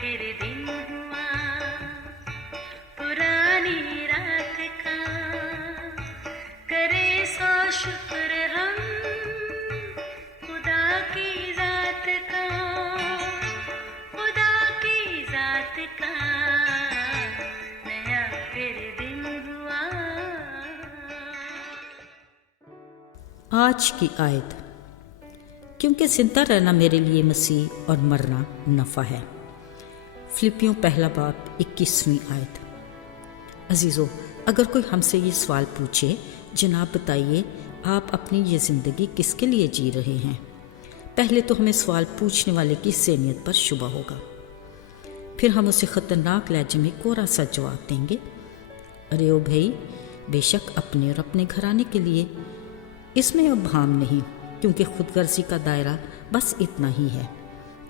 फिर दिन हुआ पुरानी रात का, करे सौ शुक्र हम खुदा की जात का, खुदा की जात का, नया फिर दिन हुआ। आज की आयत, क्योंकि जिंदा रहना मेरे लिए मसीह और मरना नफ़ा है। फिलिपियों पहला बाब 21वीं आयत। अजीज़ों, अगर कोई हमसे ये सवाल पूछे, जनाब बताइए आप अपनी ये ज़िंदगी किसके लिए जी रहे हैं, पहले तो हमें सवाल पूछने वाले की ज़हनियत पर शुबा होगा। फिर हम उसे ख़तरनाक लहजे में कोरा सा जवाब देंगे, अरे ओ भाई, बेशक अपने और अपने घराने के लिए, इसमें अब भाम नहीं, क्योंकि खुदगर्जी का दायरा बस इतना ही है।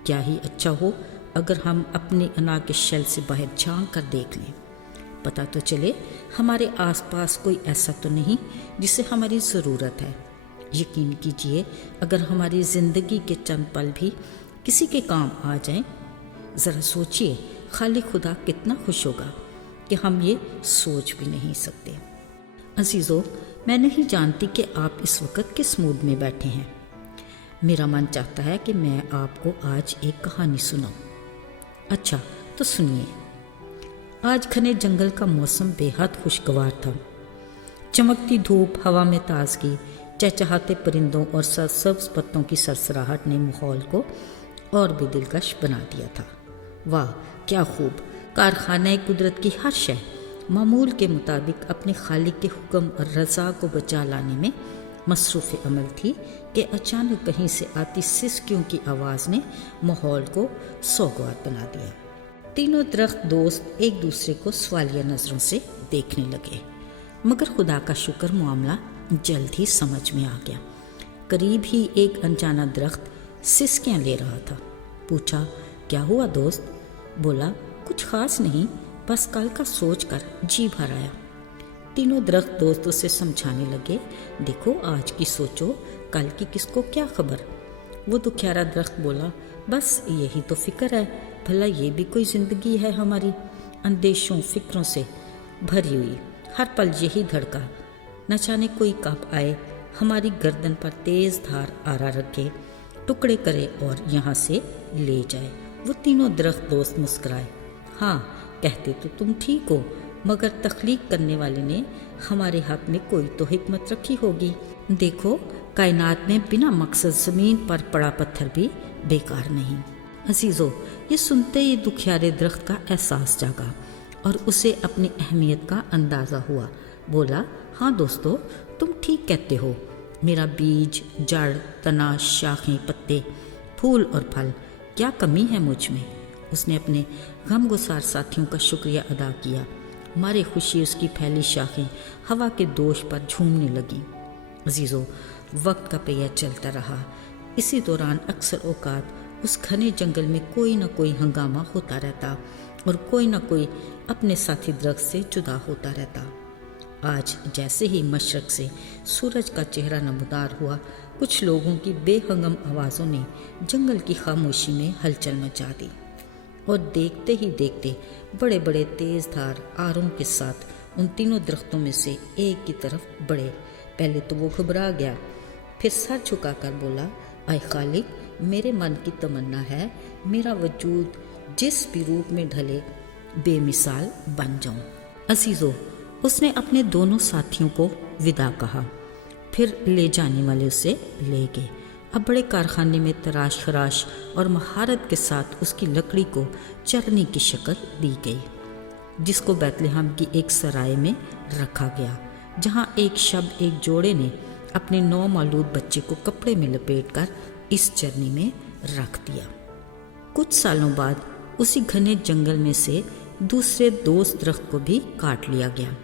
क्या ही अच्छा हो अगर हम अपने अना के शेल से बाहर झांक कर देख लें, पता तो चले हमारे आसपास कोई ऐसा तो नहीं जिसे हमारी ज़रूरत है। यकीन कीजिए, अगर हमारी ज़िंदगी के चंद पल भी किसी के काम आ जाएं, ज़रा सोचिए खालिक खुदा कितना खुश होगा कि हम ये सोच भी नहीं सकते। अजीज़ों, मैं नहीं जानती कि आप इस वक्त किस मूड में बैठे हैं। मेरा मन चाहता है कि मैं आपको आज एक कहानी सुनाऊं। अच्छा तो सुनिए। आज घने जंगल का मौसम बेहद खुशगवार था। चमकती धूप, हवा में ताजगी, चहचहाते परिंदों और सरसब्ज पत्तों की सरसराहट ने माहौल को और भी दिलकश बना दिया था। वाह क्या खूब! कारखाना कुदरत की हर शय मामूल के मुताबिक अपने खालिक के हुक्म और रज़ा को बचा लाने में मसरूफ़ अमल थी कि अचानक कहीं से आती सिसकियों की आवाज़ ने माहौल को सोगवार बना दिया। तीनों दरख्त दोस्त एक दूसरे को सवालिया नज़रों से देखने लगे, मगर खुदा का शुक्र मामला जल्द ही समझ में आ गया। करीब ही एक अनजाना दरख्त सिसकियाँ ले रहा था। पूछा, क्या हुआ दोस्त? बोला, कुछ ख़ास नहीं, बस कल का सोच कर जी भर आया। तीनों दरख्त दोस्तों से समझाने लगे, देखो आज की सोचो, कल की किसको क्या खबर। वो दुखियारा दरख्त बोला, बस यही तो फिक्र है, भला ये भी कोई ज़िंदगी है हमारी, अंदेशों फिक्रों से भरी हुई, हर पल यही धड़का, न जाने कोई कब आए हमारी गर्दन पर तेज़ धार आरा रखे, टुकड़े करे और यहाँ से ले जाए। वो तीनों दरख्त दोस्त मुस्कुराए। हाँ, कहते तो तुम ठीक हो, मगर तख्लीक करने वाले ने हमारे हाथ में कोई तो हिकमत रखी होगी। देखो, कायनात में बिना मकसद ज़मीन पर पड़ा पत्थर भी बेकार नहीं। अजीज़ों, ये सुनते ही दुखियारे दरख्त का एहसास जागा और उसे अपनी अहमियत का अंदाज़ा हुआ। बोला, हाँ दोस्तों, तुम ठीक कहते हो, मेरा बीज, जड़, तना, शाखें, पत्ते, फूल और फल, क्या कमी है मुझ में। उसने अपने गमगुसार साथियों का शुक्रिया अदा किया। मारे खुशी उसकी फैली शाखें हवा के दोष पर झूमने लगीं। अजीज़ों, वक्त का पहिया चलता रहा। इसी दौरान अक्सर औकात उस घने जंगल में कोई न कोई हंगामा होता रहता और कोई न कोई अपने साथी दरख्त से जुदा होता रहता। आज जैसे ही मशरक से सूरज का चेहरा नमदार हुआ, कुछ लोगों की बेहंगम आवाज़ों ने जंगल की खामोशी में हलचल मचा दी और देखते ही देखते बड़े बड़े तेज़ धार आरों के साथ उन तीनों दरख्तों में से एक की तरफ बढ़े। पहले तो वो घबरा गया, फिर सर झुकाकर बोला, आए खालिक, मेरे मन की तमन्ना है मेरा वजूद जिस भी रूप में ढले बेमिसाल बन जाऊं। अजीज़ों, उसने अपने दोनों साथियों को विदा कहा, फिर ले जाने वाले उसे ले गए। अब बड़े कारखाने में तराश खराश और महारत के साथ उसकी लकड़ी को चरनी की शक्ल दी गई, जिसको बैतलहम की एक सराय में रखा गया, जहां एक शब एक जोड़े ने अपने 9 मालूद बच्चे को कपड़े में लपेटकर इस चरनी में रख दिया। कुछ सालों बाद उसी घने जंगल में से दूसरे दोस्त दरख्त को भी काट लिया गया।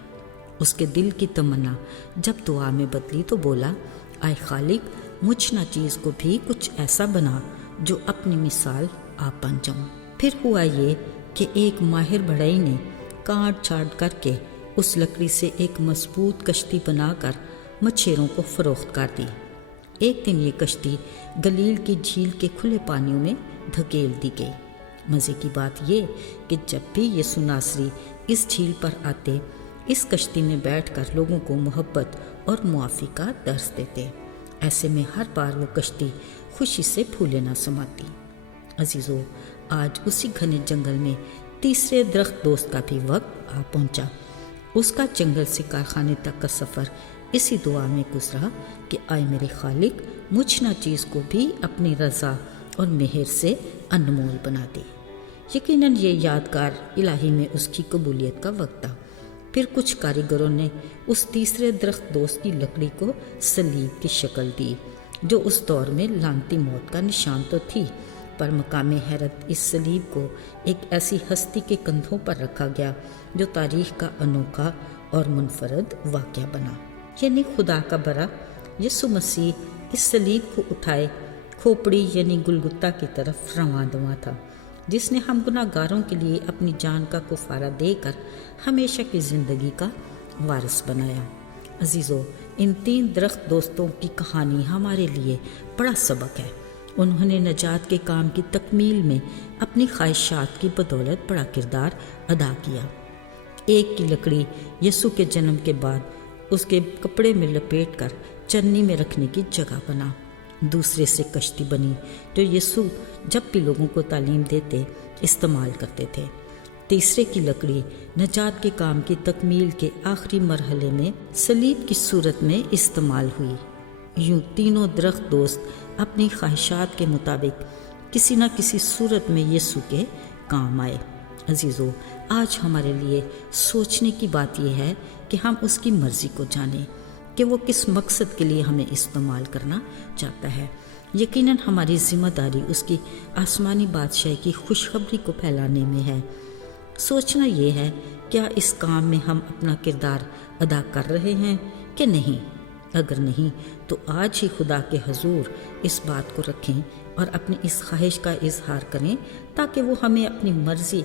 उसके दिल की तमन्ना जब दुआ में बदली तो बोला, आए खालिक, मुझ ना चीज़ को भी कुछ ऐसा बना जो अपनी मिसाल आप बन जाऊं। फिर हुआ ये कि एक माहिर बढ़ई ने काट छाट करके उस लकड़ी से एक मजबूत कश्ती बनाकर मछेरों को फरोख्त कर दी। एक दिन ये कश्ती गलील की झील के खुले पानियों में धकेल दी गई। मज़े की बात ये कि जब भी यीशु नासरी इस झील पर आते, इस कश्ती में बैठकर लोगों को मोहब्बत और मुआफ़ी का दर्स देते। ऐसे में हर बार वो कश्ती खुशी से फूले ना समाती। अजीज़ों, आज उसी घने जंगल में तीसरे दरख्त दोस्त का भी वक्त आ पहुंचा। उसका जंगल से कारखाने तक का सफ़र इसी दुआ में गुजरा कि आए मेरे खालिक मुझ नाचीज़ को भी अपनी रज़ा और मेहर से अनमोल बना दे। यकीनन ये यादगार इलाही में उसकी कबूलियत का वक्त था। फिर कुछ कारीगरों ने उस तीसरे दरख्त दोस्त की लकड़ी को सलीब की शक्ल दी, जो उस दौर में लानती मौत का निशान तो थी, पर मकामे हैरत इस सलीब को एक ऐसी हस्ती के कंधों पर रखा गया जो तारीख का अनोखा और मुनफरद वाक़या बना। यानी खुदा का बरा यीशु मसीह इस सलीब को उठाए खोपड़ी यानी गुलगुत्ता की तरफ रवां दवा था, जिसने हम गुनाहगारों के लिए अपनी जान का कुफारा देकर हमेशा की ज़िंदगी का वारिस बनाया। अजीज़ों, इन 3 दरख्त दोस्तों की कहानी हमारे लिए बड़ा सबक है। उन्होंने नजात के काम की तकमील में अपनी ख्वाहिशात की बदौलत बड़ा किरदार अदा किया। एक की लकड़ी यीशु के जन्म के बाद उसके कपड़े में लपेटकर चन्नी में रखने की जगह बना। दूसरे से कश्ती बनी जो यीशु जब भी लोगों को तालीम देते इस्तेमाल करते थे। तीसरे की लकड़ी नजात के काम की तकमील के आखिरी मरहले में सलीब की सूरत में इस्तेमाल हुई। यूं तीनों दरख्त दोस्त अपनी ख्वाहिशात के मुताबिक किसी न किसी सूरत में यीशु के काम आए। अजीज़ों, आज हमारे लिए सोचने की बात यह है कि हम उसकी मर्ज़ी को जानें कि वो किस मकसद के लिए हमें इस्तेमाल करना चाहता है। यकीनन हमारी ज़िम्मेदारी उसकी आसमानी बादशाह की खुशखबरी को फैलाने में है। सोचना ये है, क्या इस काम में हम अपना किरदार अदा कर रहे हैं कि नहीं। अगर नहीं तो आज ही खुदा के हजूर इस बात को रखें और अपनी इस ख्वाहिश का इजहार करें ताकि वो हमें अपनी मर्ज़ी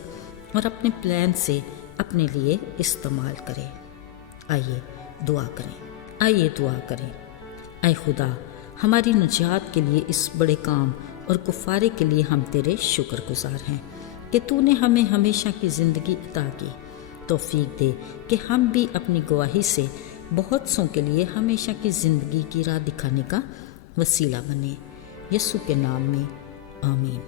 और अपने प्लान से अपने लिए इस्तेमाल करे। आइए दुआ करें। आए खुदा, हमारी निजात के लिए इस बड़े काम और कुफारे के लिए हम तेरे शुक्रगुजार हैं कि तूने हमें हमेशा की ज़िंदगी अता की। तौफीक दे कि हम भी अपनी गवाही से बहुत सौ के लिए हमेशा की ज़िंदगी की राह दिखाने का वसीला बने। यीशु के नाम में आमीन।